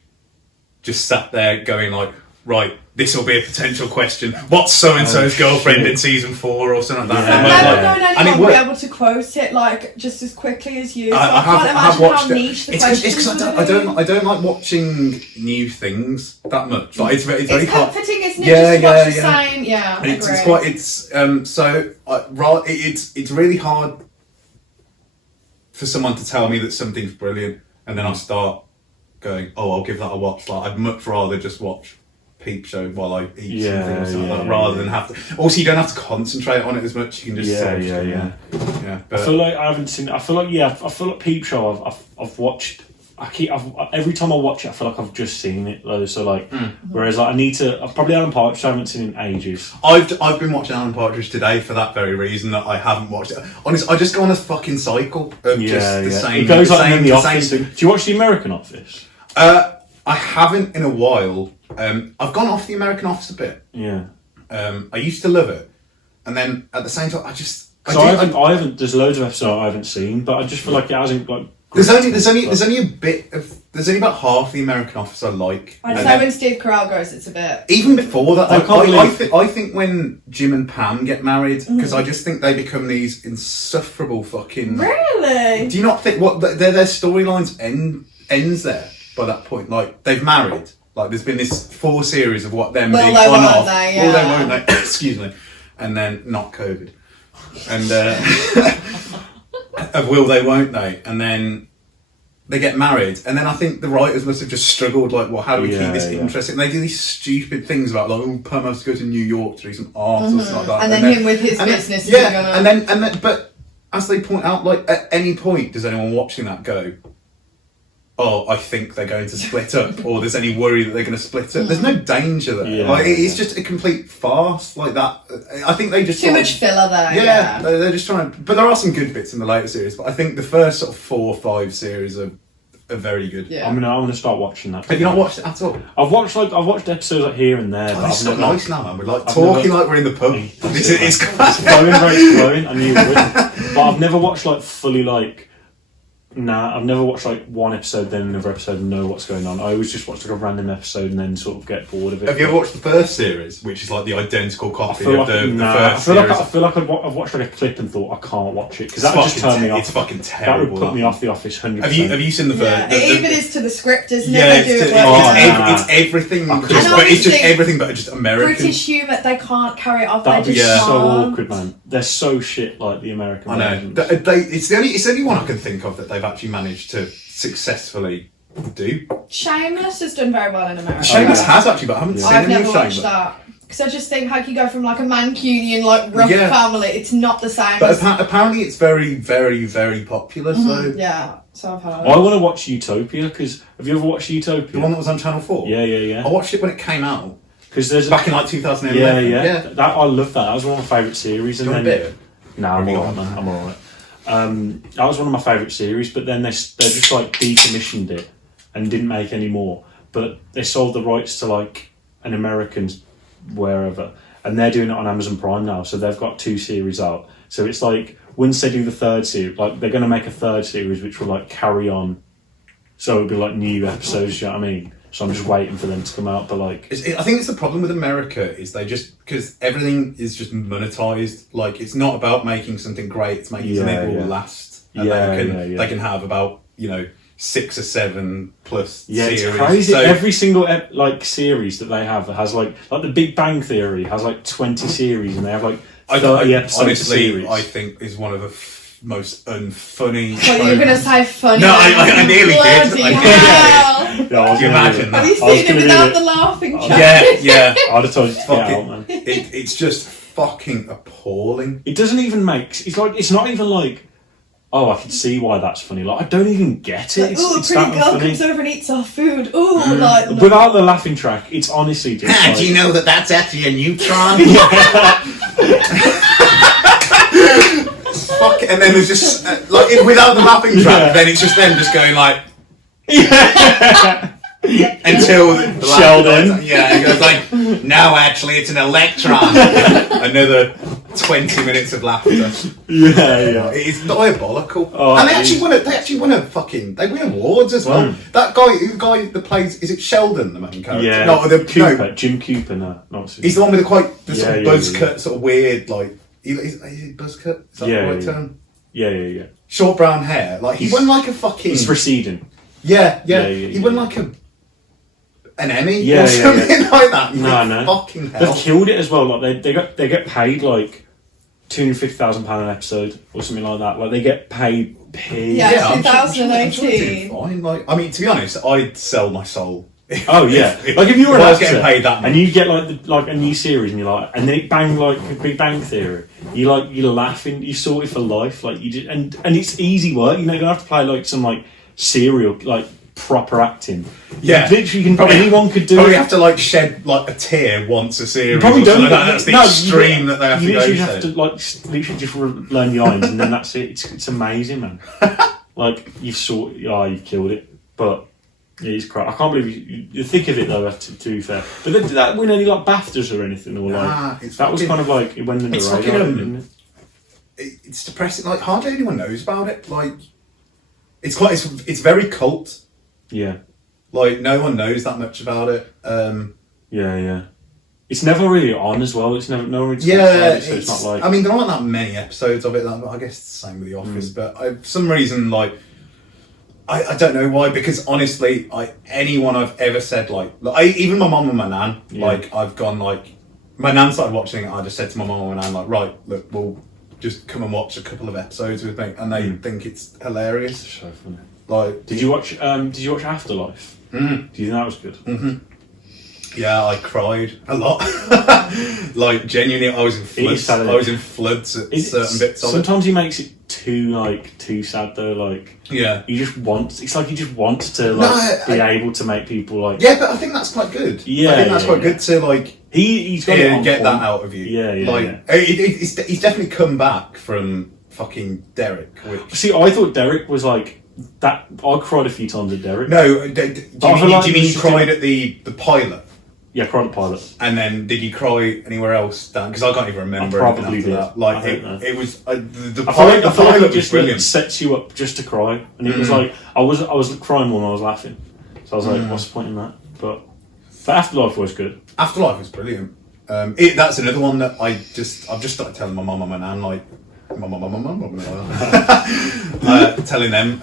just sat there going right, this will be a potential question. What's so-and-so's girlfriend in season 4 or something like that? Yeah. And anyone be able to quote it just as quickly as you. I have watched how niche the it's because I don't like watching new things that much. It's very hard. Comforting, isn't it? Just watch the same. Yeah, it's really hard for someone to tell me that something's brilliant, and then I start going, I'll give that a watch. I'd much rather just watch Peep Show while I eat something or something rather than have to. Also, you don't have to concentrate on it as much. You can just But I feel like I haven't seen. I feel like Peep Show. I've watched. Every time I watch it, I feel like I've just seen it though. So whereas I need to. Probably Alan Partridge. I haven't seen in ages. I've been watching Alan Partridge today for that very reason that I haven't watched it. Honestly, I just go on a fucking cycle of just the same. It goes in the Office. Do you watch the American Office? I haven't in a while. I've gone off the American Office a bit. Yeah. I used to love it, and then at the same time, I haven't. There's loads of episodes I haven't seen, but I just feel like it hasn't There's only a bit of. There's only about half the American Office I like. I'd say when Steve Carell goes, it's a bit. Even before that, I think when Jim and Pam get married, because I just think they become these insufferable fucking. Really? Do you not think their storylines ends there by that point? They've married. There's been this 4 series of what them being on off. Well, they won't they? Excuse me. And then not COVID. And of will they, won't they? And then they get married. And then I think the writers must have just struggled. How do we keep this interesting? And they do these stupid things about Pam has to go to New York to do some art or something like that. And then him with his business. And then, but as they point out, at any point, does anyone watching that go, I think they're going to split up, or there's any worry that they're going to split up? There's no danger there. It's just a complete farce like that. I think they just too much filler there. Yeah, they're just trying. But there are some good bits in the later series. But I think the first sort of 4 or 5 series are are very good. Yeah. I'm gonna start watching that. Have you not watched it at all? I've watched episodes like here and there. Oh, but this is I've so never, nice now, man. We're like I've talking never- like we're in the pub. It's It's flowing, right? It's flowing. I knew it would. But I've never watched like fully like. Nah, I've never watched like one episode, then another episode, and know what's going on. I always just watch like a random episode and then sort of get bored of it. Have you ever watched the first series, which is like the identical I copy feel of like, the nah, first I feel series? like I've watched like a clip and thought I can't watch it because that would just turn me off. It's fucking That terrible. would put me off The Office 100%. Have you seen the Yeah, first? it even is to the script, isn't it? Yeah, They do it's, it well. nah. it's everything, I couldn't- just, And but it's just obviously, everything but just American. British humour, they can't carry it off. That'd They be just so can't. awkward, man. They're so shit like the American I know. versions. It's the only one I can think of that they've actually managed to successfully do. Shameless has done very well in America. Shameless yeah. has actually, but I haven't seen I've any never of watched Shameless. that. Because I just think how can you go from like a Mancunian, like rough Yeah. family, it's not the same But as... apparently it's very, very, very popular. So Yeah, so I've heard. I want to watch Utopia because have you ever watched Utopia? the one that was on Channel 4? Yeah. I watched it when it came out. Because there's Back in like 2011. yeah. That I love that. That was one of my favourite series. Do you And want a then bit? no, I'm Have you alright, got man. I'm alright. That was one of my favourite series, but then they just like decommissioned it and didn't make any more. But they sold the rights to like an American wherever, and they're doing it on Amazon Prime now. So they've got 2 series out. So it's like once they do the 3rd series, like they're going to make a 3rd series which will like carry on. So it'll be like new episodes. Do you know what I mean? So I'm just waiting for them to come out. But like, I think it's the problem with America is they just because everything is just monetized. Like it's not about making something great; it's making something that will last. And they can have about 6 or 7 plus yeah, series. it's crazy. So, Every single like series that they have has like the Big Bang Theory has like 20 series, and they have like 30 episodes honestly, series. I think is one of the most unfunny. What, you were going to say funny? No, I nearly did. Bloody I nearly hell. Yeah, I was Can you gonna do imagine it. that? Have you I was seen it gonna do without it. the laughing track? Yeah. I'd have told you to get Fucking- out, man. It's just fucking appalling. It doesn't even make. It's not even like. Oh, I can see why that's funny. Like I don't even get it. Like, It's, ooh, a it's pretty that girl unfunny. comes over and eats our food. Ooh, like... no. Without the laughing track, it's honestly just. Like, Do you know that that's actually a neutron? Fuck it. And then there's just without the laughing track, Yeah. then it's just them just going like until the Sheldon. Yeah, it goes like now actually it's an electron. Another 20 minutes of laughter. Yeah. It's diabolical. Oh, and they geez. actually won they win awards as well. That guy that plays, is it Sheldon, the main character? Yeah. No, Cooper, Jim Cooper. No, not he's the one with the sort of Yeah, buzz yeah. cut, sort of weird, like is it buzz cut? Is that the right term? Yeah. Short brown hair. Like he won like a fucking It's receding. Yeah. Yeah, He won like an Emmy Yeah, or something like that. No. Fucking hell. They've killed it as well. Like they get paid like £250,000 an episode or something like that. Like they get paid. Yeah. I'm sure it's 2018. fine. Like, I mean, to be honest, I'd sell my soul. Oh yeah, like if you were if an I was actor getting paid that much. and you get like a new series and you're like, and then it bang like a Big Bang Theory, you're laughing, you sort it for life, like you just, and it's easy work. You don't have to play like some like serial like proper acting. Yeah. Literally, anyone could do Probably it. have to like shed like a tear once a series. You probably or don't. something like that. That's the extreme that they have to you go literally to. have to like literally just learn the lines and then that's it. It's amazing, man. Like you've killed it, but. Yeah, it's crap. I can't believe you think of it though. To be fair, but did that win any like BAFTAs or anything, or like that was kind of like it went in the it's radar, fucking, didn't it? It's depressing. Like hardly anyone knows about it. Like it's it's very cult. Yeah, Like no one knows that much about it. yeah. It's never really on as well. It's never no one really talks Yeah, about it, so it's not like. I mean, there aren't that many episodes of it. I guess it's the same with The Office, but for some reason, like. I don't know why, because honestly, anyone I've ever said even my mum and my nan, like I've gone like my nan started watching it. I just said to my mum and my nan like, right, look, we'll just come and watch a couple of episodes with me, and they think it's hilarious. It's so funny. Like, Did you watch Afterlife? Do you think that was good? yeah, I cried a lot. Like genuinely, I was in floods. sad, I was in floods at certain bits of it. Sometimes he makes it too sad though. Like Yeah. he just wants. It's like he just wants to be able to make people like. Yeah, but I think that's quite good. Yeah, I think that's quite yeah. good to like. He's got it on get point. that out of you. Yeah. Like he's definitely come back from fucking Derek. Which See, I thought Derek was like That I cried a few times at Derek. No, do you mean you cried at the pilot? Yeah, I cried at pilot. And then did you cry anywhere else, Dan? Because I can't even remember. I probably anything after did. that. Like it was the pilot. I feel like it was just brilliant. sets you up just to cry, and it was like I was crying more than I was laughing. So I was like, what's the point in that? But Afterlife was good. Afterlife was brilliant. That's another one that I've just started telling my mum and my nan, like, telling them,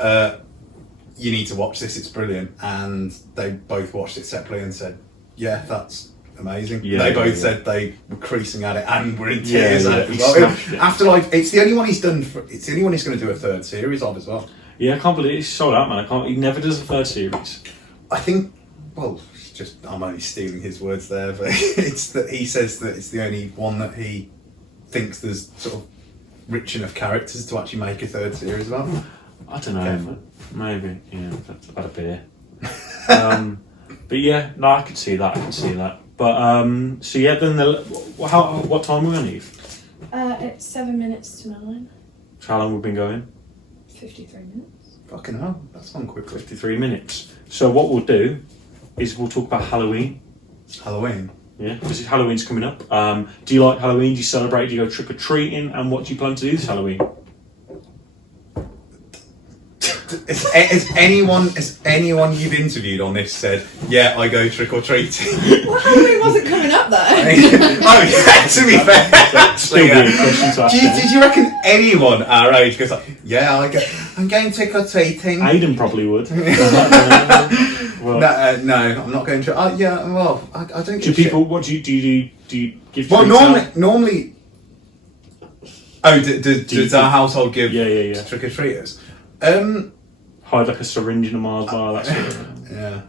you need to watch this, it's brilliant. And they both watched it separately and said, yeah, that's amazing. Yeah, they both yeah. said they were creasing at it and were in tears at it he as well. smashed it. Afterlife, it's the only one he's done. It's the only one he's going to do a third series of as well. Yeah, I can't believe it's sold out, man. He never does a third series. I think, well, I'm only stealing his words there, but it's that he says that it's the only one that he thinks there's sort of rich enough characters to actually make a third series about. I don't know, Careful. maybe. Yeah, that's about a beer. But yeah, no, I could see that. But so yeah, then what time are we gonna leave? It's 7 minutes to 9. So how long we've been going? 53 minutes. Fucking hell, that's gone quickly. 53 minutes. So what we'll do is we'll talk about Halloween. Halloween. Yeah, because Halloween's coming up. Do you like Halloween? Do you celebrate? Do you go trick or treating? And what do you plan to do this Halloween? Has anyone you've interviewed on this said, yeah, I go trick or treating? Well, Halloween wasn't coming up though. Oh yeah, to be fair. Still Yeah. weird question to ask. Did you reckon anyone our age goes like, yeah, I'm going trick or treating? Aiden probably would. Well, No, I'm not going to. Yeah, well, I don't. do people? What do you give? Well, treats out? normally. Oh, does our household give Yeah. trick or treaters? Hide like a syringe in a Mars bar. That sort of. Yeah.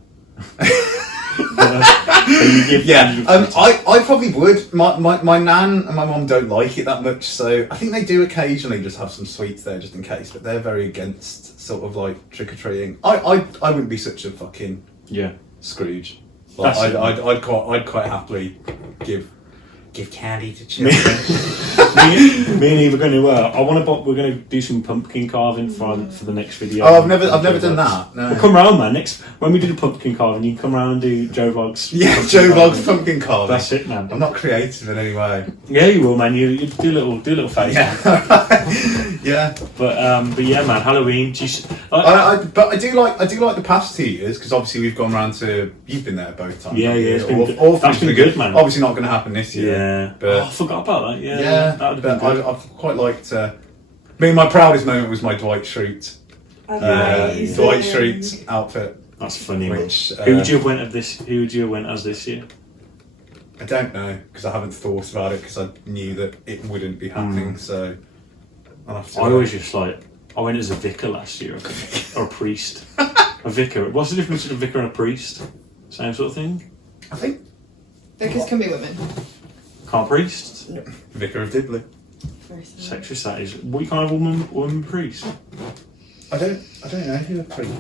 So you give, I probably would. My nan and my mum don't like it that much, so I think they do occasionally just have some sweets there just in case. But they're very against sort of like trick or treating. I wouldn't be such a fucking Scrooge. Like, I'd quite happily give candy to children. me and Eve are going to. We're going to do some pumpkin carving for the next video. Oh, I've never done that. No. Well, come round, man. When we do the pumpkin carving, you can come round and do Joe Vlogs. Yeah, Joe Vlogs pumpkin carving. That's it, man. I'm not creative in any way. Yeah, you will, man. You do little face. Yeah. Yeah. But yeah, man. Halloween. But I do like the past 2 years because obviously we've gone round to. You've been there both times. Yeah. It's been good. That's been good, man. Obviously not going to happen this year. Yeah. But I forgot about that. Yeah. That would have but been good. I've quite liked. I mean, my proudest moment was my Dwight Schrute. Dwight Schrute's outfit. That's funny. Which, who would you have went as this year? I don't know because I haven't thought about it because I knew that it wouldn't be happening. So I'll have to. I always just I went as a vicar last year, or a priest. A vicar. What's the difference between a vicar and a priest? Same sort of thing. I think Vicars can be women. Can't priests? Vicar of Dibley. Sexist that is. What kind of woman priest? I don't know who are priest.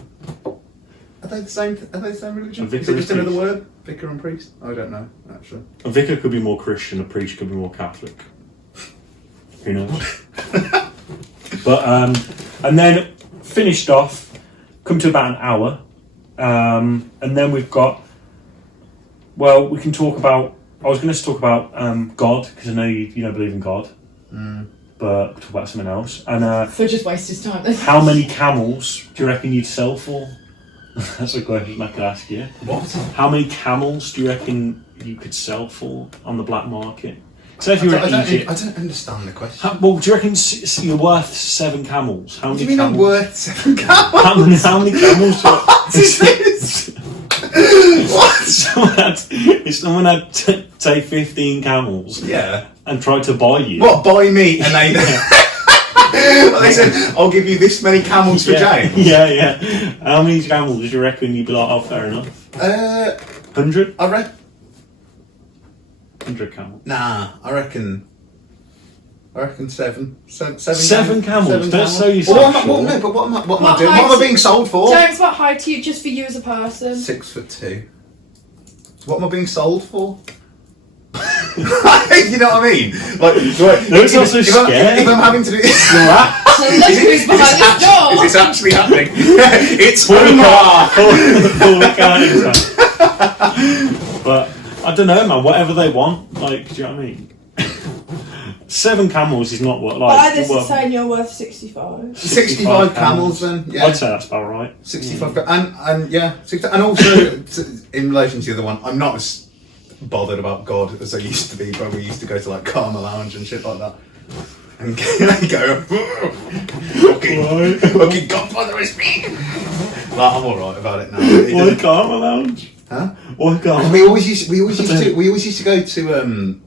Are they the same? Are they the same religion? A vicar Is it just and another priest. word? Vicar and priest? I don't know actually. A vicar could be more Christian. A priest could be more Catholic. Who knows? But and then finished off. Come to about an hour, and then we've got. Well, we can talk about. I was going to talk about God because I know you don't believe in God, but we'll talk about something else. And So just waste his time. how many camels do you reckon you'd sell for? That's a question I could ask you. What? How many camels do you reckon you could sell for on the black market? So if I you were don't, in Egypt, I don't understand the question. well, do you reckon you're worth 7 camels? How What do many you mean I'm camels? worth 7 camels? How many camels? What is this? What? If someone had take 15 camels Yeah. and tried to buy you. What, buy me and they... Well, they said, I'll give you this many camels for James. Yeah. How many camels do you reckon you'd be like, oh, fair enough? 100? I reckon... 100 camels. Nah, I reckon 7. 7 camels? Don't camels. sell yourself short. What am I doing? What What am I being sold for? James, what height are you just for you as a person? 6'2". What am I being sold for? You know what I mean? Like, No, it's not so scary. If I'm having to do this, and look who's behind this door. Is this actually happening? It's Pull the Omar. curtain. But I don't know, man. Whatever they want, like, do you know what I mean? 7 camels is not what like. Buy this and saying you're worth 65. 65 camels then. Yeah. I'd say that's about right. 65 and yeah, 60, and also in relation to the other one, I'm not as bothered about God as I used to be, but we used to go to like Karma Lounge and shit like that. And go, fucking Godfather is me. Like, I'm alright about it now. Why Karma Lounge? Huh? Why Karma? We always used to go to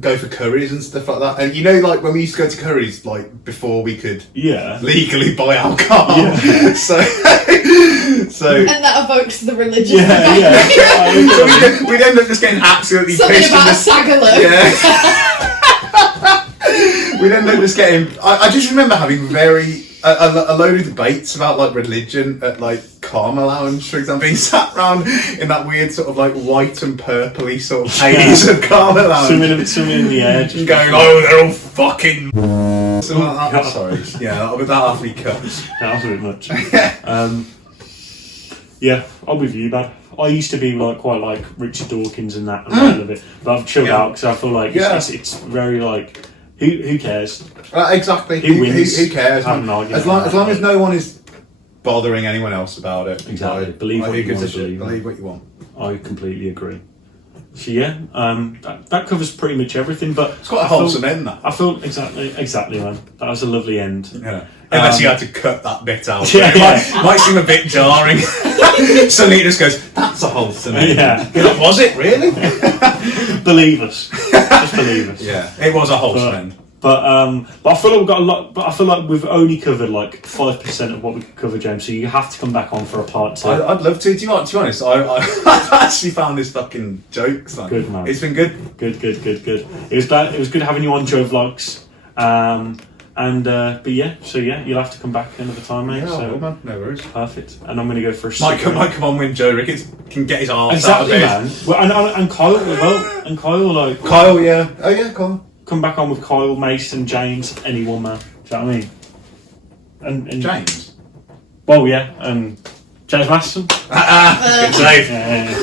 go for curries and stuff like that. And you know, like when we used to go to curries, like before we could legally buy alcohol. Yeah. so And that evokes the religion. Yeah. So we'd end up just getting absolutely Something pissed. about a Sagaloo. Yeah. We'd end up just getting. I just remember having a load of debates about like religion at like Karma Lounge, for example. Being sat around in that weird sort of like white and purpley sort of haze of Karma Lounge. Swimming in the air. Just going, oh, they're all fucking. So like that. Sorry. Yeah, that'll be cut. That was a bit much. Yeah, I'm with you, man. I used to be like quite like Richard Dawkins and that and all of it, but I've chilled out because I feel like it's very like who cares? Exactly. Who wins? Who cares? Have an argument As long about as no one is bothering anyone else about it. Exactly. Like, Believe what you want to believe. believe. Believe what you want. I completely agree. So yeah, that covers pretty much everything. But It's quite a wholesome end, that. I feel exactly, man. That was a lovely end. Yeah. Unless you had to cut that bit out. Yeah, It might seem a bit jarring. Suddenly it just goes, that's a wholesome end. Yeah. You're like, was it really? Believe us. Just believe us. Yeah, it was a wholesome end. But I feel like we've got a lot. But I feel like we've only covered like 5% of what we could cover, James. So you have to come back on for a part 2. I'd love to. To be honest, I've actually found this fucking jokes. Man. Good, man. It's been good. Good. It was good having you on Joe Vlogs. But yeah, so yeah, you'll have to come back another time, mate. Yeah, so well, man. No worries. perfect. And I'm going to go for a Might cigarette. come on when Joe Ricketts can get his arse Exactly, out of bed. man. Well, and Kyle as well. And Kyle, like Kyle, yeah. Oh yeah, Kyle. come back on with Kyle, Mason, James, anyone, man. Do you know what I mean? And James. Well, yeah, and James Masterson. Good save.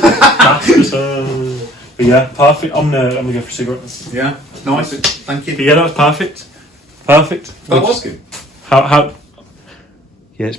Masterson. But yeah, perfect. I'm gonna go for a cigarette. Yeah, nice. Thank you. But yeah, that was perfect. Perfect. That was good. How? Yeah, it's